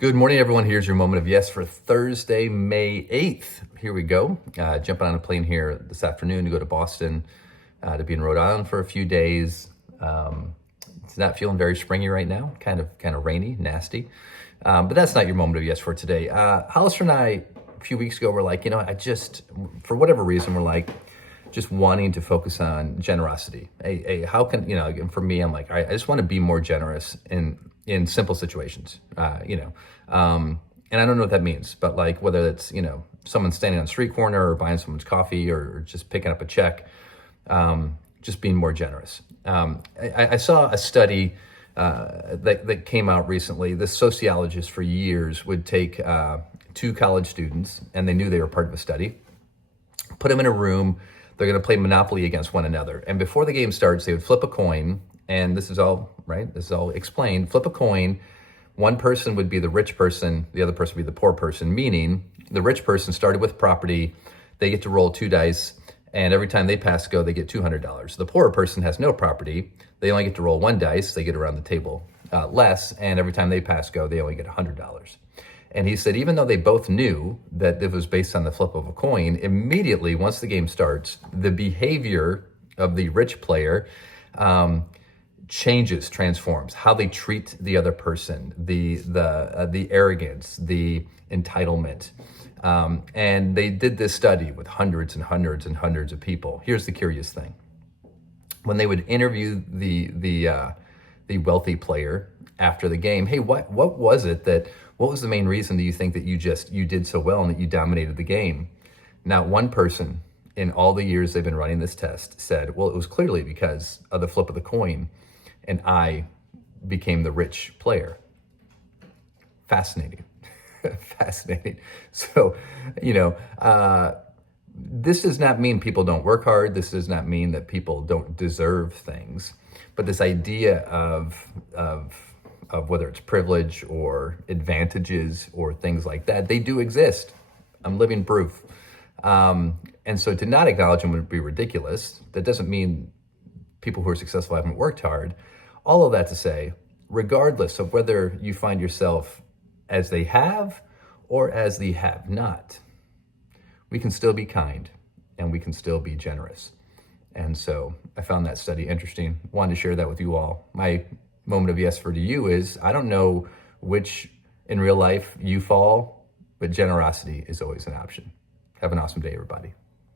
Good morning, everyone. Here's your moment of yes for Thursday, May 8th. Here we go. Jumping on a plane here this afternoon to go to Boston to be in Rhode Island for a few days. It's not feeling very springy right now, kind of rainy, nasty. But that's not your moment of yes for today. Hollister and I, a few weeks ago, were like, I just, for whatever reason, we're like, just wanting to focus on generosity. How can, and for me, I'm like, all right, I just want to be more generous in simple situations, and I don't know what that means, but like whether it's, someone standing on the street corner or buying someone's coffee or just picking up a check, just being more generous. I saw a study that came out recently. This sociologist for years would take two college students, and they knew they were part of a study, put them in a room. They're going to play Monopoly against one another. And before the game starts, they would flip a coin. And this is all, right? This is all explained. Flip a coin. One person would be the rich person. The other person would be the poor person, meaning the rich person started with property. They get to roll two dice. And every time they pass go, they get $200. The poorer person has no property. They only get to roll one dice. They get around the table less. And every time they pass go, they only get $100. And he said, even though they both knew that it was based on the flip of a coin, immediately, once the game starts, the behavior of the rich player changes, transforms. How they treat the other person, the arrogance, the entitlement. And they did this study with hundreds and hundreds and hundreds of people. Here's the curious thing. When they would interview the wealthy player after the game, hey, what was it what was the main reason that you think that you did so well and that you dominated the game? Not one person in all the years they've been running this test said, well, it was clearly because of the flip of the coin and I became the rich player. Fascinating. Fascinating. So, this does not mean people don't work hard. This does not mean that people don't deserve things. But this idea of whether it's privilege or advantages or things like that, they do exist. I'm living proof. And so to not acknowledge them would be ridiculous. That doesn't mean people who are successful haven't worked hard. All of that to say, regardless of whether you find yourself as they have or as the have not, we can still be kind and we can still be generous. And so I found that study interesting. Wanted to share that with you all. My moment of yes for to you is, I don't know which in real life you fall, but generosity is always an option. Have an awesome day, everybody.